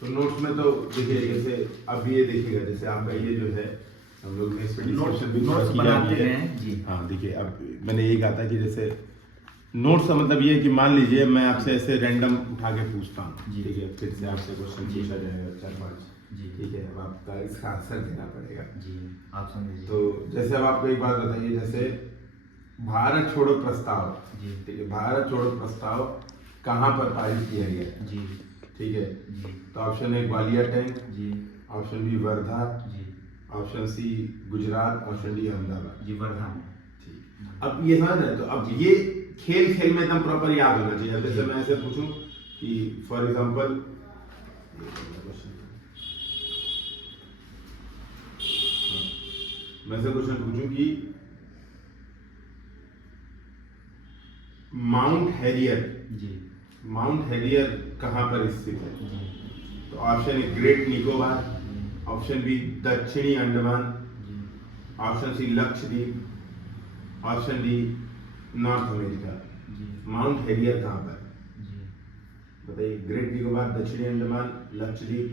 तो नोट्स में तो देखिए, जैसे अब ये देखिएगा, जैसे आपका ये जो है हम लोग ने इस पे डिस्कशन भी थोड़ा किया भी है जी। हाँ देखिए, अब मैंने यही कहा था कि जैसे नोट्स का मतलब ये है कि मान लीजिए मैं आपसे ऐसे रैंडम उठा के पूछता हूँ, ठीक है, फिर से आपसे क्वेश्चन पूछा जाएगा 4-5, ठीक है, अब आपका इसका आंसर देना पड़ेगा जी, आप समझिए। तो जैसे अब आपको एक बात बताइए, जैसे भारत छोड़ो प्रस्ताव, ठीक है, भारत छोड़ो प्रस्ताव कहाँ पर पारित किया गया जी, ठीक है जी। तो option A Gwalior tank ji, option B Wardha ji, option C Gujarat, option D Ahmedabad ji, Wardha में। ठीक, अब ये समझ रहे, तो अब ये खेल खेल में एकदम प्रॉपर याद होना चाहिए। जैसे मैं ऐसे पूछूं कि फॉर एग्जांपल, मैं ऐसे क्वेश्चन पूछूं कि Mount Harriet ji, Mount Harriet कहां पर स्थित है जी। तो option A Great Nicobar, option B दक्षिणी Andaman, option C Lakshadweep, option D North America. Mount Harriet कहाँ पर बताइए? ग्रेट निकोबार, दक्षिणी अंडमान, लक्षद्वीप,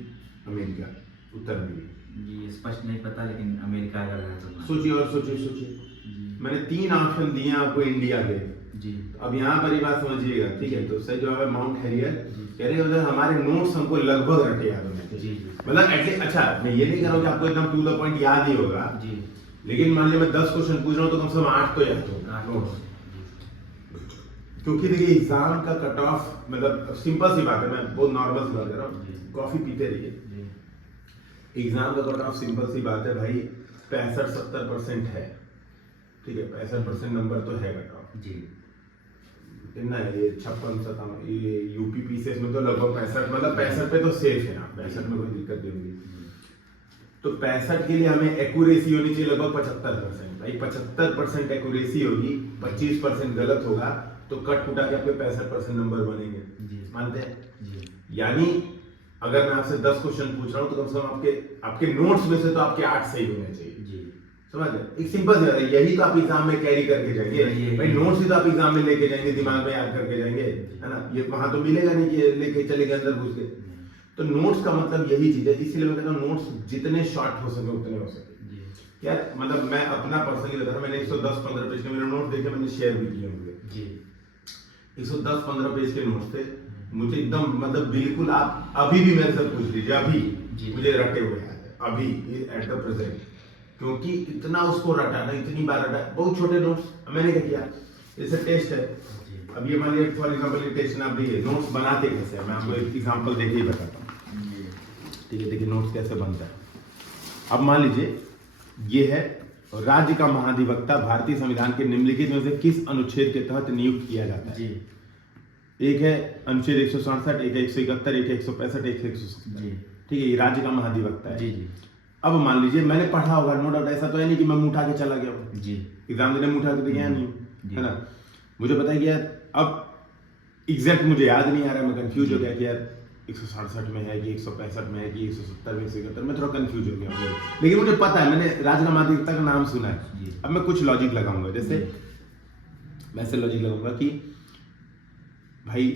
अमेरिका, उत्तर अमेरिका जी। स्पष्ट नहीं पता, लेकिन अमेरिका का लग रहा है। सोचिए और सोचिए। मैंने 3 ऑप्शन दिए आपको इंडिया के जी। अब यहाँ पर ही बात समझिएगा, ठीक है। तो सही जवाब है माउंट हैरियर। कह रहे हैं हमारे नोट्स हमको लगभग रटे याद होने चाहिए, मतलब एटलीस्ट। अच्छा, मैं ये नहीं कह रहा हूँ कि आपको एकदम टू द पॉइंट याद ही होगा जी, लेकिन मान लीजिए मैं 10 क्वेश्चन पूछ रहा हूँ तो कम से कम 8 तो याद होगा, क्योंकि देखिए एग्जाम का कट ऑफ, मतलब सिंपल सी बात है, मैं बहुत नॉर्मल सी बात कर रहा हूँ, कॉफी पीते रहिए। एग्जाम का कट ऑफ सिंपल सी बात है भाई, 65-70% है, ठीक है, 65% नंबर तो है कट ऑफ जी। ना ये 56-57 ये यूपी पीसीएस में तो लगभग 65, मतलब 65 पे तो सेफ है ना, 65 में कोई दिक्कत नहीं होगी। तो 65 के लिए हमें एक्यूरेसी होनी चाहिए लगभग 75%। भाई 75% एक्यूरेसी होगी, 25% गलत होगा, तो कट कुटा के आपके 65% नंबर बनेंगे, मानते हैं जी। यानी अगर मैं आपसे 10 क्वेश्चन पूछ रहा हूँ तो कम से कम आपके नोट्स में से तो आपके 8 सही होने चाहिए जी। समझ गए? एक सिंपल सी बात है, यही तो आप एग्जाम में कैरी करके जाएंगे भाई। नोट्स ही तो आप एग्जाम में लेके जाएंगे, दिमाग में याद करके जाएंगे, है ना। ये वहां तो मिलेगा नहीं कि लेके चलेंगे अंदर घुस के। तो नोट्स का मतलब यही चीज है, इसीलिए मैं कहता हूँ नोट्स जितने शॉर्ट हो सके उतने हो सके यार। मतलब मैं अपना पर्सनली बता रहा हूँ, मैंने 110-15 पेज के मेरे नोट देखे, मैंने शेयर भी किए होंगे जी। 110-15 पेज के नोट्स थे मुझे एकदम, मतलब बिल्कुल। आप अभी भी मेरे से पूछ लीजिए, अभी मुझे रटे हुए हैं अभी एट द प्रेजेंट, क्योंकि इतना उसको रटा ना, इतनी बार रटा। बहुत छोटे नोट्स मैंने क्या किया, जैसे टेस्ट है, अब ये मान लीजिए फॉर एग्जांपल ये टेस्ट ना, भी नोट्स बनाते कैसे हैं मैं आपको एक एग्जांपल देके ही बताता हूँ, ठीक है। देखिए नोट्स कैसे बनता है। अब मान लीजिए ये है, राज्य का महाधिवक्ता भारतीय संविधान के निम्नलिखित में से किस अनुच्छेद के तहत नियुक्त किया जाता है जी। एक है अनुच्छेद 167, एक है 171, एक है 165, एक है 170, ठीक है। ये राज्य का महाधिवक्ता है जी जी। अब मान लीजिए मैंने पढ़ा होगा, नो डाउट, ऐसा तो है नहीं कि मैं मुंह उठा के चला गया हूँ जी, एग्जाम देने मुंह उठा के गया नहीं, है ना। मुझे पता है कि यार अब एग्जैक्ट मुझे याद नहीं आ रहा है, मैं कंफ्यूज हो गया कि यार 167 में है कि 165 में है कि 170 में, 171 में, थोड़ा कंफ्यूज हो गया। लेकिन मुझे पता है, मैंने राज्य का महाधिवक्ता का नाम सुना है। अब मैं कुछ लॉजिक लगाऊंगा, जैसे मैं ऐसे लॉजिक लगाऊंगा कि भाई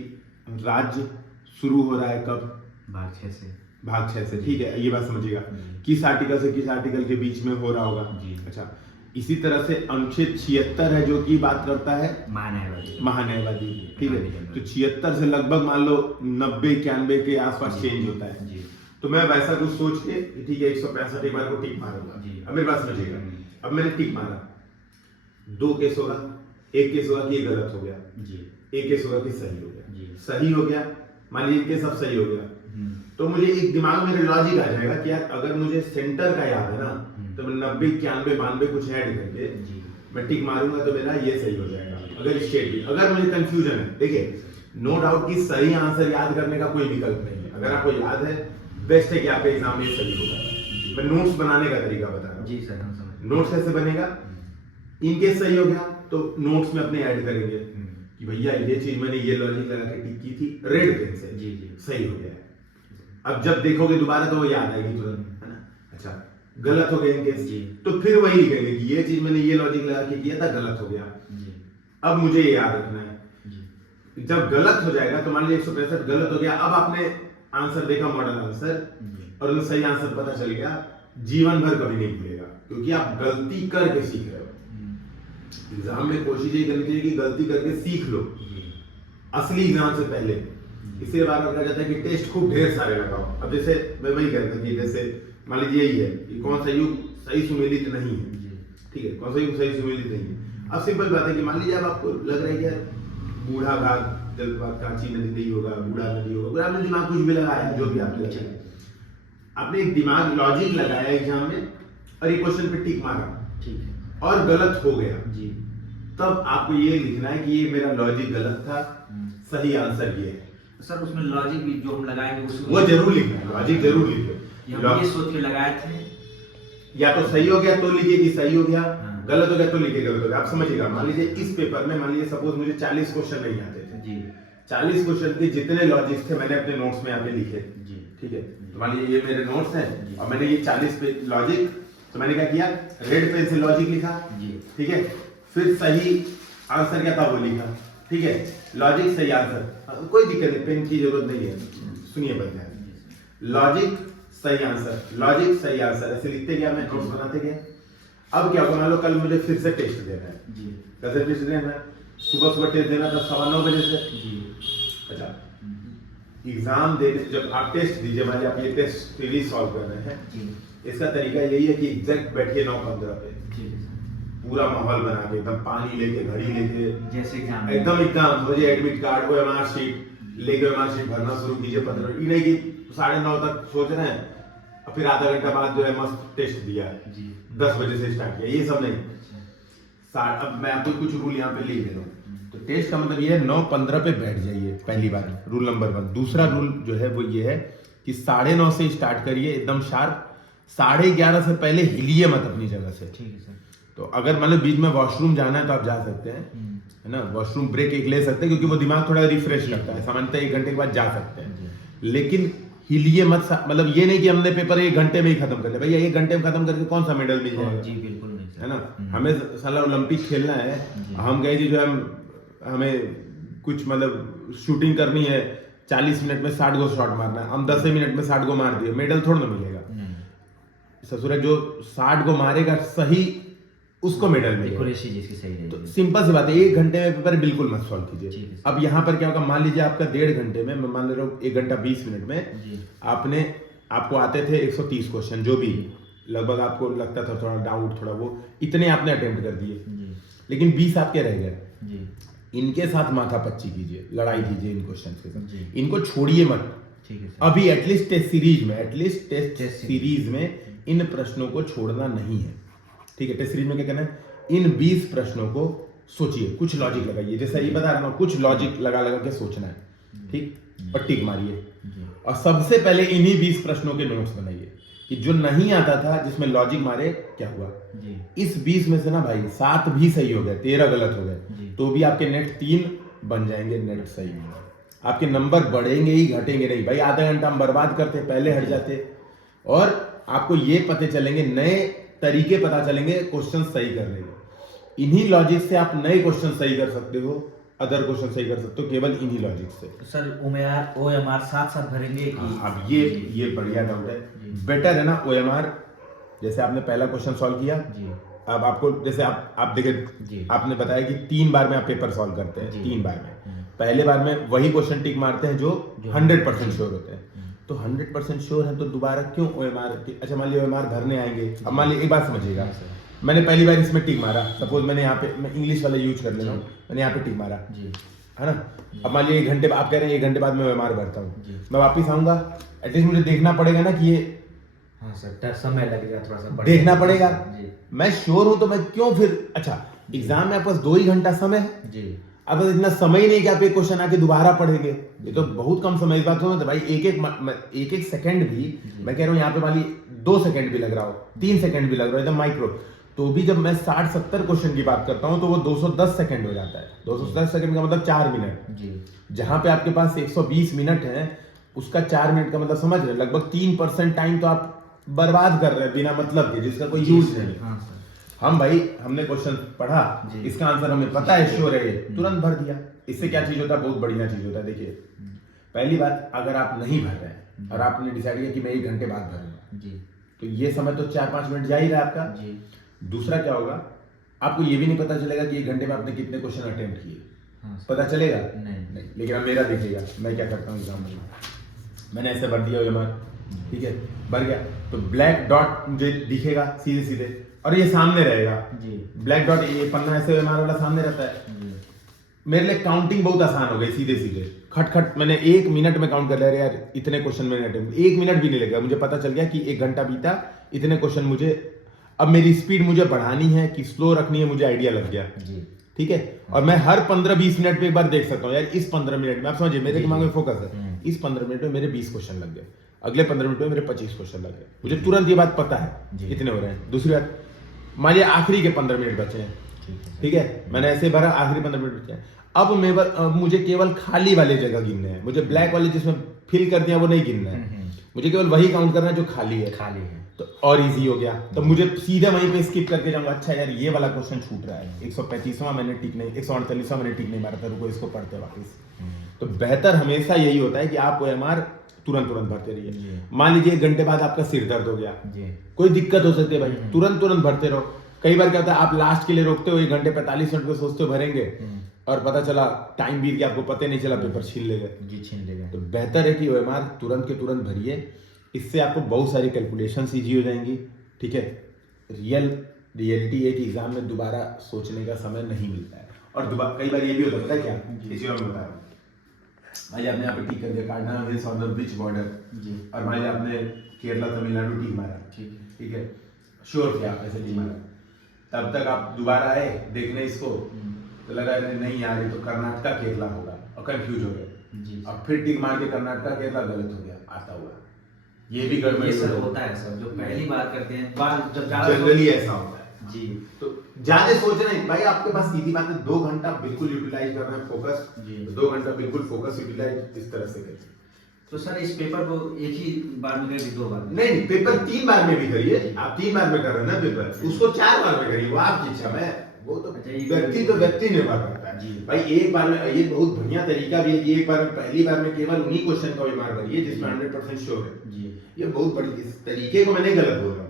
राज्य शुरू हो रहा है कब, भाग 6 से, ठीक है, ये बात समझिएगा। किस आर्टिकल से किस आर्टिकल के बीच में हो रहा होगा जी। अच्छा, इसी तरह से अनुच्छेद 76 है जो कि बात करता है महान्यायवादी, ठीक है। तो 76 से लगभग मान लो 90-91 के आसपास चेंज होता है जी। तो मैं वैसा कुछ सोच के, ठीक है, 165 एक बार को टिक मारूंगा। अब मेरी बात समझिएगा, अब मैंने टिक मारा, 2 केस होगा, एक केस होगा कि ये गलत हो गया जी, एक केस होगा कि सही हो गया जी। सही हो गया, मान लीजिए कि सब सही हो गया, तो मुझे एक दिमाग में लॉजिक आ जाएगा कि यार अगर मुझे सेंटर का याद है ना, तो मैं 90-91-92 कुछ ऐड करके मैं टिक मारूंगा तो मेरा ये सही हो जाएगा। अगर स्टेट भी, अगर मुझे कंफ्यूजन है, देखिए नो डाउट कि सही आंसर याद करने का कोई विकल्प नहीं है। अगर आपको याद है, बेस्ट है कि आपके एग्जाम में सही होगा। मैं नोट्स बनाने का तरीका बता रहा हूँ जी सर, हम समझ। नोट्स कैसे बनेगा, इनकेस सही हो गया तो नोट्स में अपने ऐड करेंगे कि भैया ये चीज मैंने ये लॉजिक लगा के टिक की थी रेड पेन से जी जी, सही हो गया है। अब जब देखोगे दोबारा तो वो याद आएगी तुरंत, है ना। अच्छा, गलत हो गया इनकेस जी, तो फिर वही लिखेंगे कि ये चीज मैंने ये लॉजिक लगा के किया था, गलत हो गया जी। अब मुझे ये याद रखना है जी। जब गलत हो जाएगा तो मान लीजिए 165 गलत हो गया, अब आपने आंसर देखा मॉडल आंसर और उन्हें सही आंसर पता चल गया, जीवन भर कभी नहीं भूलेगा, क्योंकि आप गलती करके सीख रहे हो। एग्जाम में कोशिश ये करनी चाहिए कि गलती करके सीख लो असली एग्जाम से पहले। इसलिए बार बार कहा जाता है कि टेस्ट खूब ढेर सारे लगाओ। अब जैसे मैं वही कहता कि जैसे मान लीजिए यही है कि कौन सा युग सही सुमेलित नहीं है, ठीक है, कौन सा युग सही सुमेलित नहीं है। अब सिंपल बात है कि मान लीजिए अब आपको लग रहा है कि यार बूढ़ा घाट जलप्रपात कांची नदी नहीं होगा, बूढ़ा नदी होगा, आपने दिमाग कुछ भी लगाया जो भी आपने लगाया, आपने एक दिमाग लॉजिक लगाया एग्जाम में और ये क्वेश्चन पे टिक मारा, ठीक है, और गलत हो गया जी, तब आपको ये लिखना है कि ये मेरा लॉजिक गलत था, सही आंसर ये है। सर उसमें लॉजिक भी जो हम लगाएंगे वो जरूर लिखना है, लॉजिक जरूर लिखो। हम ये सोच के लगाए थे या तो सही हो गया तो लिखिए कि सही हो गया, गलत हो गया तो लिखिए गलत हो गया। आप समझिएगा, मान लीजिए इस पेपर में मान लीजिए सपोज मुझे 40 क्वेश्चन नहीं आते थे जी, 40 क्वेश्चन के जितने लॉजिक थे मैंने अपने नोट्स में यहाँ पे लिखे जी, ठीक है। तो मान लीजिए ये मेरे नोट्स हैं और मैंने ये 40 पे लॉजिक, तो मैंने क्या किया, रेड पेन से लॉजिक लिखा जी, ठीक है, फिर सही आंसर क्या था वो लिखा, ठीक है, लॉजिक सही आंसर, कोई दिक्कत नहीं, पेन की जरूरत नहीं है, सुनिए बंदा, लॉजिक सही आंसर, लॉजिक सही आंसर, ऐसे लिखते गया मैं, नोट्स बनाते गए। अब क्या होगा, मान लो कल मुझे फिर से टेस्ट देना है जी, कैसे टेस्ट देना है, सुबह सुबह टेस्ट देना था 9:15 बजे से जी। अच्छा, एग्जाम देने जब आप टेस्ट दीजिए, मान लीजिए आप ये टेस्ट सीरीज सॉल्व कर रहे हैं जी, इसका तरीका यही है कि एग्जैक्ट बैठिए 9:15 पे जी, पूरा माहौल बना के, एकदम पानी लेके, घड़ी लेके, जैसे एग्जाम एकदम मुझे एडमिट कार्ड, ओएमआर शीट लेके ओएमआर शीट भरना शुरू कीजिए 15 मिनट, नहीं कि 9:30 तक सोच रहे हैं और फिर आधा घंटा बाद जो है मस्त टेस्ट दिया जी, 10 बजे से स्टार्ट किया, ये सब नहीं। अब मैं आपको कुछ रूल यहाँ पे लिख देता हूँ। तो टेस्ट का मतलब ये है 9:15 पे बैठ जाइए, पहली बात, रूल नंबर 1। दूसरा रूल जो है वो ये है कि 9:30 से स्टार्ट करिए एकदम शार्प, 11:30 से पहले हिलिए मत अपनी जगह से, ठीक है सर। तो अगर मतलब बीच में वॉशरूम जाना है तो आप जा सकते हैं, है ना, वॉशरूम ब्रेक एक ले सकते हैं, क्योंकि वो दिमाग थोड़ा रिफ्रेश करता है, सामान्यतः 1 घंटे के बाद जा सकते हैं, लेकिन हिलिए मत, मतलब ये नहीं कि हमने पेपर 1 घंटे में ही खत्म कर लिया, भैया 1 घंटे में खत्म करके कौन सा मेडल मिल जाएगा जी, बिल्कुल नहीं, है ना, हमें साला ओलंपिक खेलना है, हम गए जी जो हमें कुछ मतलब शूटिंग करनी है, 40 मिनट में 60 गो शॉट मारना है, हम 10 मिनट में 60 गो मार दिए, मेडल थोड़ा ना मिलेगा, ससुर जो 60 गो मारेगा सही उसको मेडल मिलेगा। तो सिंपल सी बात है, 1 घंटे में पेपर बिल्कुल मत सॉल्व कीजिए। अब यहाँ पर क्या होगा, मान लीजिए आपका 1.5 घंटे में, मैं मान ले रहा हूँ 1 घंटा 20 मिनट में आपको आते थे 130 क्वेश्चन, जो भी लगभग आपको लगता था थोड़ा डाउट, थोड़ा वो, इतने आपने अटेम्प्ट कर दिए, लेकिन 20 आपके रह गए, इनके साथ माथा पच्ची कीजिए, लड़ाई कीजिए इन क्वेश्चन के साथ, इनको छोड़िए मत, अभी एटलीस्ट टेस्ट सीरीज में इन प्रश्नों को छोड़ना नहीं है, ठीक है। टेस्ट सीरीज में क्या करना है, इन 20 प्रश्नों को सोचिए, कुछ लॉजिक लगाइए, जैसा ये बता रहा हूँ, कुछ लॉजिक लगा के सोचना है, ठीक, और टिक मारिए, और सबसे पहले इन्हीं 20 प्रश्नों के नोट्स बनाइए कि जो नहीं आता था, जिसमें लॉजिक मारे क्या हुआ जी। इस 20 में से ना भाई 7 भी सही हो गए, 13 गलत हो गए, तो भी आपके नेट 3 बन जाएंगे, नेट सही, आपके नंबर बढ़ेंगे ही, घटेंगे नहीं भाई। आधा घंटा हम बर्बाद करते, पहले हट जाते, और आपको ये पते चलेंगे, नए तरीके पता चलेंगे क्वेश्चन सही करने के, इन्हीं लॉजिक से आप नए क्वेश्चन सही कर सकते हो, अदर क्वेश्चन सही कर सकते हो केवल इन्हीं लॉजिक से। तो सर ओएमआर साथ भरेंगे कि? अब ये बढ़िया डाउट है, बेटर है ना ओएमआर, जैसे आपने पहला क्वेश्चन सॉल्व किया जी, अब आपको जैसे आप देखिए, आपने बताया कि 3 बार में आप पेपर सॉल्व करते हैं, 3 बार में, पहले बार में वही क्वेश्चन टिक मारते हैं जो 100% श्योर होते हैं, तो 100% श्योर है तो दोबारा क्यों ओएमआर? अच्छा मान लिया ओएमआर भरने आएंगे, अब मान लिया एक बात समझिएगा, मैंने पहली बार इसमें टिक मारा, सपोज मैंने यहाँ पे, मैं इंग्लिश वाला यूज कर ले रहा हूँ, मैंने यहाँ पे टिक मारा जी, है ना, अब मान लिया 1 घंटे, आप कह रहे हैं 1 घंटे बाद मैं ओएमआर भरता हूँ, मैं वापिस आऊंगा, एटलीस्ट मुझे देखना पड़ेगा ना कि ये, हाँ सर समय लगेगा थोड़ा सा, देखना पड़ेगा, मैं श्योर हूं तो मैं क्यों फिर, अच्छा एग्जाम में आपके पास 2 ही घंटा समय है जी, अब इतना समय ही नहीं कि आप एक क्वेश्चन आके दोबारा पढ़ेंगे, ये तो बहुत कम समय, इस बात को भाई एक सेकंड भी, मैं कह रहा हूँ यहाँ पे वाली 2 सेकंड भी लग रहा हो, 3 सेकंड भी लग रहा हो, एकदम माइक्रो, तो भी जब मैं 60-70 क्वेश्चन की बात करता हूँ तो वो 210 सेकंड हो जाता है, 210 सेकंड का मतलब 4 मिनट, जहां पे आपके पास 120 मिनट है, उसका 4 मिनट का मतलब समझ रहे, लगभग 3% टाइम तो आप बर्बाद कर रहे हैं बिना मतलब के, जिसका कोई यूज नहीं। हम भाई, हमने क्वेश्चन पढ़ा, इसका आंसर हमें पता है, श्योर है, तुरंत भर दिया, इससे क्या चीज होता है, बहुत बढ़िया चीज होता है। देखिए पहली बात, अगर आप नहीं भर रहे हैं और आपने डिसाइड किया कि मैं 1 घंटे बाद भरूंगा जी, तो ये समय तो 4-5 मिनट जा ही रहा है आपका। जी, दूसरा क्या होगा, आपको ये भी नहीं पता चलेगा कि 1 घंटे में आपने कितने क्वेश्चन अटेम्प्ट किए। हाँ सर। पता चलेगा नहीं। लेकिन अब मेरा देखिएगा, मैं क्या करता हूँ एग्जाम्पल में, मैंने ऐसे भर दिया OMR, ठीक है, भर गया तो ब्लैक डॉट मुझे दिखेगा सीधे सीधे और ये सामने रहेगा जी, ब्लैक डॉट, ये पन्ना ऐसे OMR वाला सामने रहता है। जी, मेरे लिए काउंटिंग बहुत आसान हो गई, सीधे सीधे खट खट मैंने 1 मिनट में काउंट कर लिया, यार इतने क्वेश्चन मैंने अटेम्प्ट, 1 मिनट भी नहीं लगा, मुझे पता चल गया कि 1 घंटा बीता, इतने क्वेश्चन मुझे, अब मेरी स्पीड मुझे बढ़ानी है कि स्लो रखनी है, मुझे आइडिया लग गया। जी, ठीक है, और मैं हर 15-20 मिनट पे एक बार देख सकता हूँ, यार इस 15 मिनट में, आप समझिए मेरे दिमाग में फोकस है, इस 15 मिनट में मेरे 20 क्वेश्चन लग गए, अगले 15 मिनट में मेरे 25 क्वेश्चन लग गए, मुझे तुरंत ये बात पता है इतने हो रहे हैं। दूसरी बात, मान लिया आखिरी के 15 मिनट बचे हैं, ठीक है, मैंने ऐसे भरा, आखिरी 15 मिनट बचे हैं, अब मुझे केवल खाली वाले जगह गिनने हैं, मुझे ब्लैक वाले जिसमें फिल कर दिया वो नहीं गिनना है, मुझे केवल वही काउंट करना है जो खाली है, तो और इजी हो गया, तो मुझे सीधे वहीं पे स्किप करके जाऊंगा, अच्छा यार ये वाला क्वेश्चन छूट रहा है, 135वां मैंने टिक नहीं, 148वां मैंने टिक नहीं मारा था, रुको इसको पढ़ते वापस। तो बेहतर हमेशा यही होता है कि आप OMR तुरंत भरते रहिए। मान लीजिए 1 घंटे बाद आपका सिर दर्द हो गया, कोई दिक्कत हो सकती है भाई, तुरंत भरते रहो। कई बार क्या होता है, आप लास्ट के लिए रोकते हो, 1 घंटे 45 मिनट को सोचते हो भरेंगे और पता चला टाइम बीत गया, आपको पता नहीं चला, पेपर छीन ले गए। तो बेहतर है कि OMR तुरंत के तुरंत भरिए, इससे आपको बहुत सारी कैलकुलेशंस ईजी हो जाएंगी। ठीक है, रियलिटी है कि एग्जाम में दोबारा सोचने का समय नहीं मिलता है, और कई बार ये भी होता है, पता है क्या, इसी में बता रहा हूँ, मान लिया आपने यहाँ पे टिक कर दिया cardinal hills on the beach border, और मान लिया आपने केरला तमिलनाडु टिक मारा, ठीक है, श्योर थे आप ऐसे टिक मारा, तब तक आप दोबारा आए देखने इसको, तो लगा नहीं यार ये तो कर्नाटका केरला होगा, और कंफ्यूज हो गए, अब फिर टिक मार के कर्नाटका केरला गलत हो गया, आता हुआ, ये भी गड़बड़ ये सर होता है सर, जो पहली बार करते हैं, जब जनरली ऐसा होता है जी। तो ज्यादा सोच रहे हैं भाई, आपके पास सीधी बात है, 2 घंटा बिल्कुल यूटिलाइज करना है फोकस, 2 घंटा बिल्कुल फोकस यूटिलाइज इस तरह से करिए। तो सर इस पेपर को एक ही बार में करिए, 2 बार में? नहीं, पेपर 3 बार में भी करिए, आप 3 बार में कर रहे हैं ना पेपर, उसको 4 बार में करिए, वो आपकी इच्छा में, वो तो व्यक्ति निर्भर करता है भाई। एक बार में ये बहुत बढ़िया तरीका भी है कि एक बार में, पहली बार में केवल उन्हीं क्वेश्चन का OMR भरिए जिसमें 100% श्योर है जी। ये बहुत बड़ी, इस तरीके को मैं नहीं गलत बोल रहा हूँ,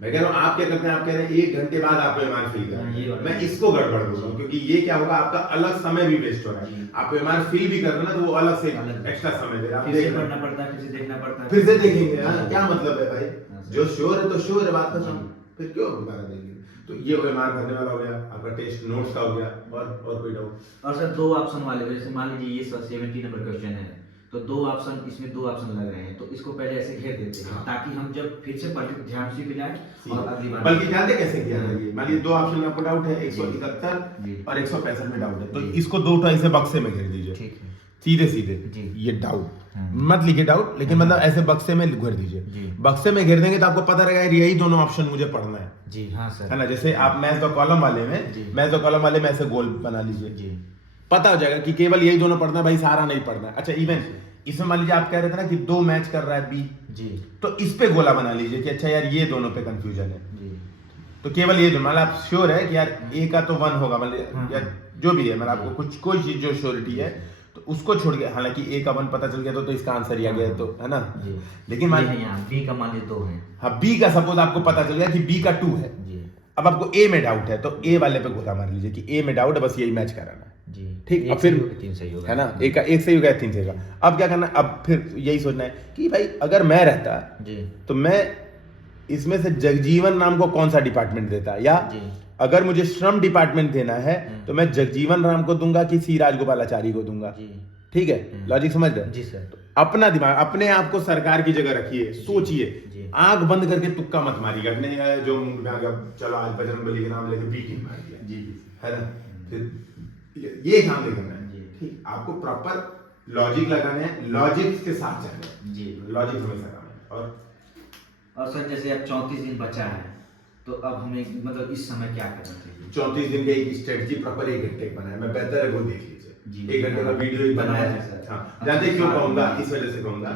मैं कह रहा हूँ आप क्या करते हैं, आप कह रहे हैं 1 घंटे बाद आप OMR फिल करें, मैं इसको गड़बड़ बोल रहा हूँ, क्योंकि ये क्या होगा, आपका अलग समय भी वेस्ट हो रहा है, आप OMR फिल भी कर रहे हैं ना, तो वो अलग से एक्स्ट्रा समय दे रहा है, फिर से पढ़ना पड़ता है, फिर से देखना पड़ता है, फिर से देखेंगे, क्या मतलब है भाई, जो श्योर है तो श्योर है, बात खत्म, फिर क्यों दोबारा देंगे। तो ये OMR भरने वाला हो गया, आपका टेस्ट नोट्स का हो गया, और कोई डाउट? और सर 2 ऑप्शन वाले, जैसे मान लीजिए ये 70 नंबर क्वेश्चन है, तो 2 ऑप्शन, इसमें 2 ऑप्शन लग रहे हैं, तो इसको पहले ऐसे घेर देते हैं, ताकि हम जब फिर से पढ़े ध्यान से भी जाए, और अगली बार बल्कि जानते कैसे किया जाएगा, मान लीजिए 2 ऑप्शन में आपको डाउट है, 171 और 165 में डाउट है, तो इसको 2 ऐसे बक्से में घेर दीजिए, ठीक है, सीधे ये डाउट मत लिखिए डाउट, लेकिन मतलब ऐसे बक्से में घेर दीजिए, बक्से में घेर देंगे तो आपको पता रहेगा यही दोनों ऑप्शन मुझे पढ़ना है जी। हाँ सर, है ना, जैसे आप मैथ द कॉलम वाले में ऐसे गोल बना लीजिए जी, पता हो जाएगा कि केवल यही दोनों पढ़ना है भाई, सारा नहीं पढ़ना है। अच्छा, इवन इसमें मान लीजिए आप कह रहे थे ना कि 2 मैच कर रहा है बी जी, तो इस पे गोला बना लीजिए कि अच्छा यार ये दोनों पे कंफ्यूजन है जी, तो केवल ये मतलब आप श्योर है कि यार ए का तो 1 होगा, मतलब यार जो भी है, मतलब आपको कुछ कोई चीज जो श्योरिटी है तो उसको छोड़ के, हालांकि ए का 1 पता चल गया तो इसका आंसर ही आ गया, तो है ना जी। लेकिन मान लीजिए बी का मान लीजिए 2 है, हाँ, बी का सपोज आपको पता चल गया कि बी का 2 है जी, अब आपको ए में डाउट है, तो ए वाले पे गोला मार लीजिए कि ए में डाउट है, बस यही मैच कराना जी, ठीक। अब फिर 3 सही होगा, है ना, एक सही होगा, 3 सही होगा। अब क्या करना, अब फिर यही सोचना है कि भाई अगर मैं रहता जी, तो मैं इसमें से जगजीवन राम को कौन सा डिपार्टमेंट देता, या अगर मुझे श्रम डिपार्टमेंट देना है तो मैं जगजीवन राम को दूंगा कि सी राजगोपालाचारी को दूंगा, ठीक है, लॉजिक समझ रहे हैं जी सर। तो अपना दिमाग, अपने आप को सरकार की जगह रखिए, सोचिए, आंख बंद करके तुक्का मत मारिएगा, अपने जो मुंह में आ गया चलो आज बजरंगबली के नाम लेके बी की मार दिया जी, है ना, फिर ये काम नहीं करना है, ठीक, आपको प्रॉपर लॉजिक लगाने हैं, लॉजिक के साथ चलना जी, लॉजिक हमेशा काम है। और सर जैसे अब 34 दिन बचा है, तो अब हमें मतलब इस समय क्या करना चाहिए? 34 दिन का एक स्ट्रेटजी प्रॉपर 1 घंटे का बनाया, मैं बेहतर है वो देख लीजिए, 1 घंटे का वीडियो बनाया है। हाँ, जानते क्यों कहूंगा, इस वजह से कहूंगा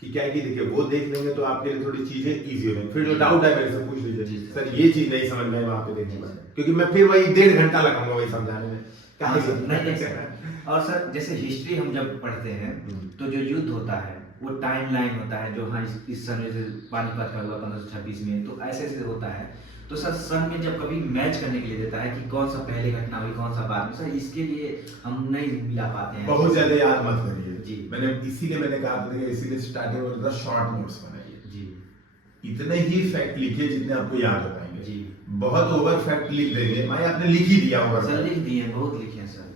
कि क्या है कि देखिए वो देख लेंगे तो आपके लिए थोड़ी चीजें इजी हो जाएंगी, फिर जो डाउट है मेरे से पूछ लीजिए, सर ये चीज नहीं समझ में वहां पे देखने में, क्योंकि मैं फिर वही 1.5 घंटा लगाऊंगा वही समझाने में, हाँ सर, नहीं सर। और सर जैसे हिस्ट्री हम जब पढ़ते हैं तो जो युद्ध होता है वो टाइम लाइन होता है, जो हाँ इस समय से पानीपत का हुआ 1526 में, तो ऐसे ऐसे होता है। तो सर सन में जब कभी मैच करने के लिए देता है कि कौन सा पहले घटना हुई कौन सा बाद में, सर इसके लिए हम नहीं मिला पाते हैं। बहुत ज्यादा याद मत करिए जी। मैंने कहा था कि इसीलिए स्टार्टिंग में था शॉर्ट नोट्स बनाइए जी। इतने ही फैक्ट लिखिए जितने आपको याद हो पाएंगे। जी। बहुत ओवर फैक्ट लिख देंगे, भाई आपने लिख ही दिया होगा सर लिख दिए, बहुत लिखे हैं सर,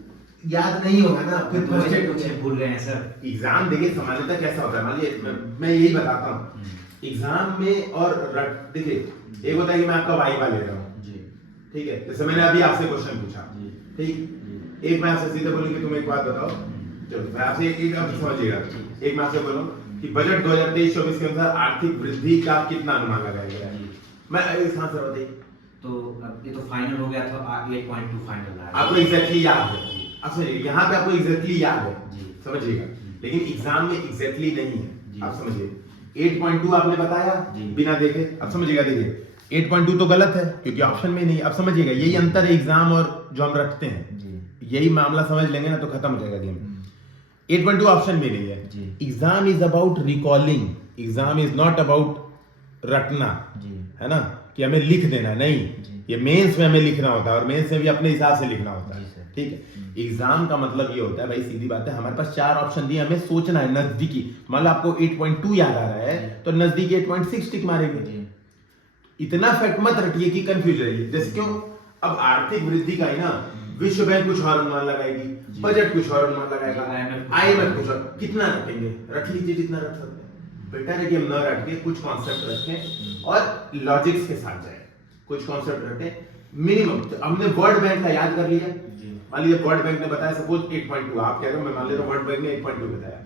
याद नहीं होगा ना फिर कुछ भूल गए हैं सर। एग्जाम देखिए सामान्यतः कैसा होता है, मान लीजिए मैं यही बताता हूँ एग्जाम में और देखिए एक होता है कि मैं आपका वाइवा ले रहा हूँ जी, ठीक है, जैसे मैंने अभी आपसे क्वेश्चन पूछा ठीक, एक मैं आपसे सीधे बोलूँ कि तुम एक बात बताओ, चलो मैं आपसे एक अब समझिएगा, एक मैं आपसे बोलूँ कि बजट 2023-24 के अनुसार आर्थिक वृद्धि का कितना अनुमान लगाया गया है, मैं इस आंसर बताइए। तो अब ये तो फाइनल हो गया था, 8.2 फाइनल है। आपको एग्जैक्टली याद है, अब समझिए यहाँ पे आपको एग्जैक्टली याद है जी, समझिएगा, लेकिन एग्जाम में एग्जैक्टली नहीं जी। है, आप समझिए 8.2 आपने बताया जी। बिना देखे, अब समझिएगा देखिए 8.2 तो गलत है क्योंकि ऑप्शन में नहीं, अब समझिएगा यही अंतर है एग्जाम और जो हम रखते हैं जी, यही मामला समझ लेंगे ना तो खत्म हो जाएगा गेम। 8.2 ऑप्शन में नहीं है, जी। Exam is about recalling, exam is not about रटना, जी, है ना कि हमें लिख देना, नहीं जी। ये मेंस में हमें लिखना होता है और मेंस में भी अपने हिसाब से लिखना होता है जी सर। ठीक है। एग्जाम का मतलब ये होता है भाई सीधी बात है, हमारे पास 4 ऑप्शन दिए, हमें सोचना है नजदीकी, मान लो आपको 8.2 याद आ रहा है तो नजदीकी 8.6 टिक मारेंगे, जी, इतना फैक्ट मत रटिए कि कंफ्यूज रहिए, जैसे क्यों अब आर्थिक वृद्धि का ही ना विश्व बैंक कुछ और अनुमान लगाएगी, जी। बजट कुछ और अनुमान लगाएगा, IMF आईएमएफ कुछ और, कितना रखेंगे, रख लीजिए जितना रख सकते हैं, बेटर है कि हम न रट के कुछ कॉन्सेप्ट रखें और लॉजिक्स के साथ जाए, कुछ कॉन्सेप्ट रखें मिनिमम। तो हमने वर्ल्ड बैंक का याद कर लिया, जी, मान लीजिए वर्ल्ड बैंक ने बताया सपोज 8.2, आप कह रहे हो मैं मान ले रहा हूं वर्ल्ड बैंक ने 8.2 बताया,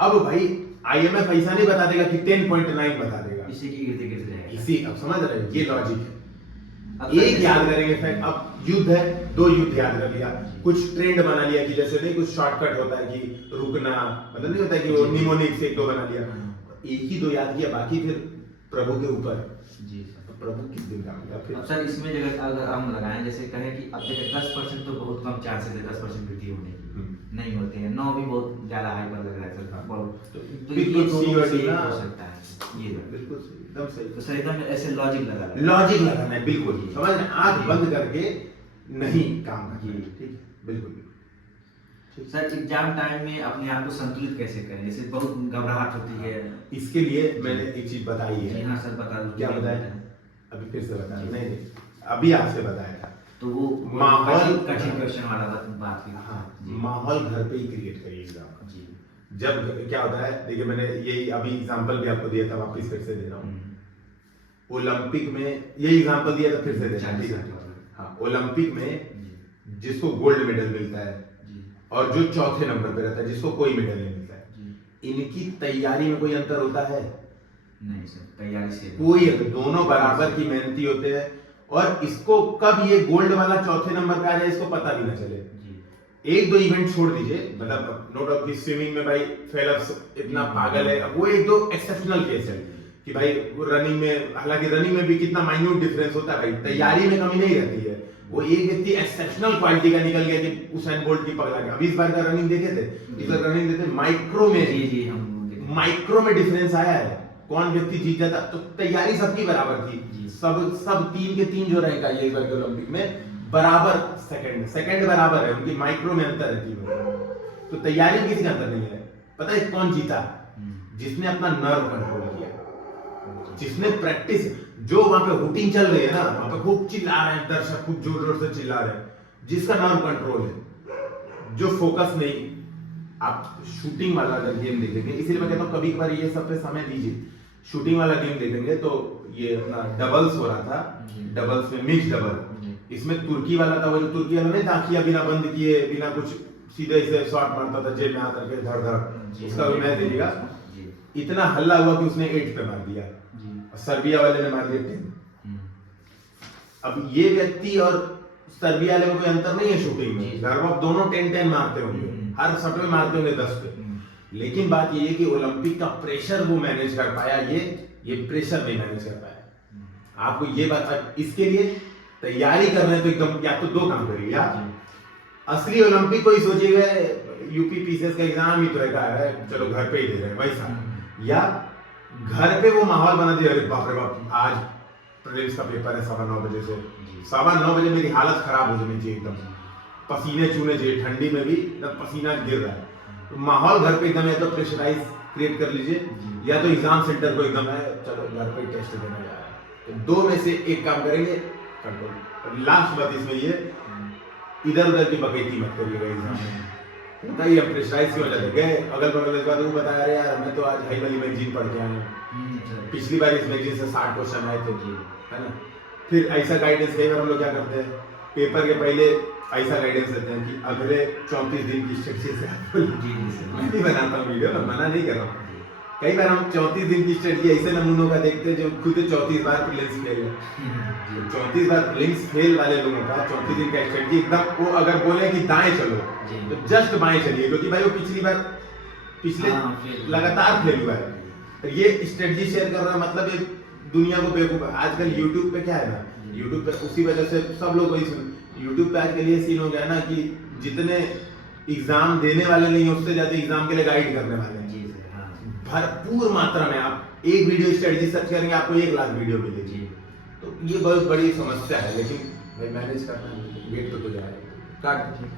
अब भाई आईएमएफ ऐसा नहीं बता देगा कि 10.9 बता देगा, इसी के इर्द गिर्द रहेगा। इसी अब समझ रहे हैं ये लॉजिक है। अब एक सर, याद करेंगे फैक्ट, अब युद्ध है 2 युद्ध याद कर लिया, कुछ ट्रेंड बना लिया कि जैसे नहीं कुछ शॉर्टकट होता है कि रुकना, मतलब नहीं होता है कि वो निमोनिक से 1-2 बना लिया, एक ही 2 याद किया, बाकी फिर प्रभु के ऊपर, जी सर। तो प्रभु किस दिन काम किया फिर। अब सर इसमें अगर हम लगाएं, जैसे कहें कि अब देखिए 10% तो बहुत कम चांसेस है 10% वृद्धि होने की, नहीं होते हैं, 9 भी बहुत ज्यादा हाइपर लग रहा है सर, तो ये बिल्कुल दोनों सही में से बात है एक ना। हो सकता है ये। बिल्कुल सही, एकदम सही, तो सर एकदम ऐसे लॉजिक लगा रहा है। लॉजिक लगाना है बिल्कुल, समझ रहे हैं? आंख बंद करके नहीं काम करना है, जी। ठीक है बिल्कुल बिल्कुल। सर एग्जाम टाइम में अपने आप को संतुलित कैसे करें, जैसे बहुत घबराहट होती है। इसके लिए मैंने एक चीज बताई जी है, हाँ सर बता दो। क्या बताया? अभी फिर से बता, नहीं अभी आपसे बताया था, तो वो माहौल कठिन क्वेश्चन वाला बात की। हाँ जी। माहौल घर पे ही क्रिएट करिए एग्जाम का। जी। जब क्या होता है देखिए, मैंने यही अभी एग्जांपल भी आपको दिया था, वापस फिर से दे रहा हूँ, ओलंपिक में यही एग्जांपल दिया था, फिर से दे रहा हूं, ठीक है। हाँ ओलंपिक में जिसको गोल्ड मेडल मिलता है और जो चौथे नंबर पे रहता है जिसको कोई मेडल नहीं मिलता है, इनकी तैयारी में कोई अंतर होता है? नहीं सर, तैयारी से कोई अंतर, दोनों बराबर की मेहनती होते हैं, और इसको कब ये गोल्ड वाला चौथे नंबर पे आ जाए इसको पता भी ना चले। एक 2 इवेंट छोड़ दीजिए, मतलब नो डाउट कि स्विमिंग में भाई फेलप्स इतना पागल है, अब वो 1-2 एक्सेप्शनल केस है कि भाई रनिंग में, हालांकि रनिंग में भी कितना माइन्यूट डिफरेंस होता है भाई, तैयारी में कमी नहीं रहती है, वो एक व्यक्ति एक्सेप्शनल क्वालिटी का निकल गया कि उसाइन बोल्ट की पगला गया। अभी इस बार का रनिंग देखे थे, इस बार रनिंग देखे माइक्रो में, जी जी हम माइक्रो में डिफरेंस आया है, कौन व्यक्ति जीत जाता, तो तैयारी सबकी बराबर थी, सब 3 के 3 जो रैंक आई है इस बार के ओलंपिक में बराबर सेकंड बराबर है, उनकी माइक्रो में अंतर है टीम, तो तैयारी में किसी का अंतर नहीं है। पता है कौन जीता? जिसने अपना नर्व कंट्रोल किया, जिसने प्रैक्टिस, जो वहां पे हुटिंग चल रही है ना, वहां पे खूब चिल्ला रहे हैं दर्शक, खूब जोर जोर से चिल्ला रहे हैं, जिसका नर्व कंट्रोल है, जो फोकस नहीं। आप शूटिंग वाला अगर गेम देखेंगे, इसीलिए मैं कहता हूँ कभी कभार ये सब पे समय दीजिए, शूटिंग वाला गेम देखेंगे तो ये अपना डबल्स हो रहा था, डबल्स में मिक्स डबल, इसमें तुर्की वाला था, वो जो तुर्की वाला नहीं था, आंखियां बिना बंद किए बिना कुछ सीधे से शॉट मारता था जेब में हाथ रख के धड़ धड़, उसका भी मैच देखिएगा, इतना हल्ला हुआ कि उसने 8 पे मार दिया, सर्बिया वाले ने मार दिया 10। अब ये व्यक्ति और सर्बिया वाले में कोई अंतर नहीं है शूटिंग में, घर वो दोनों 10-10 मारते होंगे, हर शॉट में मारते होंगे 10 पे, लेकिन बात ये है कि ओलंपिक का प्रेशर वो मैनेज कर पाया, ये प्रेशर नहीं मैनेज कर पाया। आपको ये बात, इसके लिए तैयारी कर रहे हैं तो एकदम या तो 2 काम करिए, या असली ओलंपिक कोई सोचेगा यूपी पीसीएस का एग्जाम ही तो है, चलो घर पे ही दे रहे हैं वैसा, या घर पे वो माहौल बना दिया, अरे बाप रे बाप आज प्रीलिम्स का पेपर है 9:15 बजे से, 9:15 बजे मेरी हालत खराब हो जानी चाहिए, एकदम पसीने चूने चाहिए, ठंडी में भी एकदम पसीना गिर रहा है, तो माहौल घर पे एकदम, या तो प्रेशराइज क्रिएट कर लीजिए, या तो एग्जाम सेंटर को एकदम है चलो घर पे टेस्ट देने जा रहा है, तो दो में से एक काम करेंगे, कंट्रोल। लास्ट बात इसमें ये, इधर उधर की बकैती मत करिएगा एग्जाम में, बताइए हम प्रेशराइज क्यों हो जाते गए, अगल बगल इस बात वो बताया अरे यार मैं तो आज हाई वाली मैगजीन पढ़ के आया हूँ, पिछली बार इस मैगजीन से 60 क्वेश्चन आए थे, है ना। फिर ऐसा गाइडेंस कई बार हम लोग क्या करते हैं, पेपर के पहले ऐसा गाइडेंस देते हैं कि अगले 34 दिन की स्ट्रेटजी से आप मैं भी बनाता हूँ वीडियो, मैं मना नहीं कर रहा हूँ, कई बार हम 34 दिन की स्ट्रेटजी ऐसे नमूनों का देखते हैं जो खुद 34 बार प्रीलिम्स फेल है, 34 बार प्रीलिम्स फेल वाले लोगों का 34 दिन का स्ट्रेटजी एकदम, वो अगर बोले कि दाएं चलो तो जस्ट बाएं चलिए, क्योंकि भाई वो पिछले लगातार फेल हुआ है, ये स्ट्रेटजी शेयर कर रहा है, मतलब ये दुनिया को बेवकूफ, आजकल यूट्यूब पे क्या है ना, यूट्यूब पे उसी वजह से सब लोग वही सुन, यूट्यूब पे आजकल ये सीन हो गया ना कि जितने एग्जाम देने वाले नहीं है उससे ज्यादा एग्जाम के लिए गाइड करने वाले हैं, भरपूर मात्रा में आप एक वीडियो स्ट्रेटजी सर्च करेंगे आपको 1 लाख वीडियो मिलेगी, तो ये बहुत बड़ी समस्या है, लेकिन भाई मैनेज करना है, वेट तो जाएगा काट।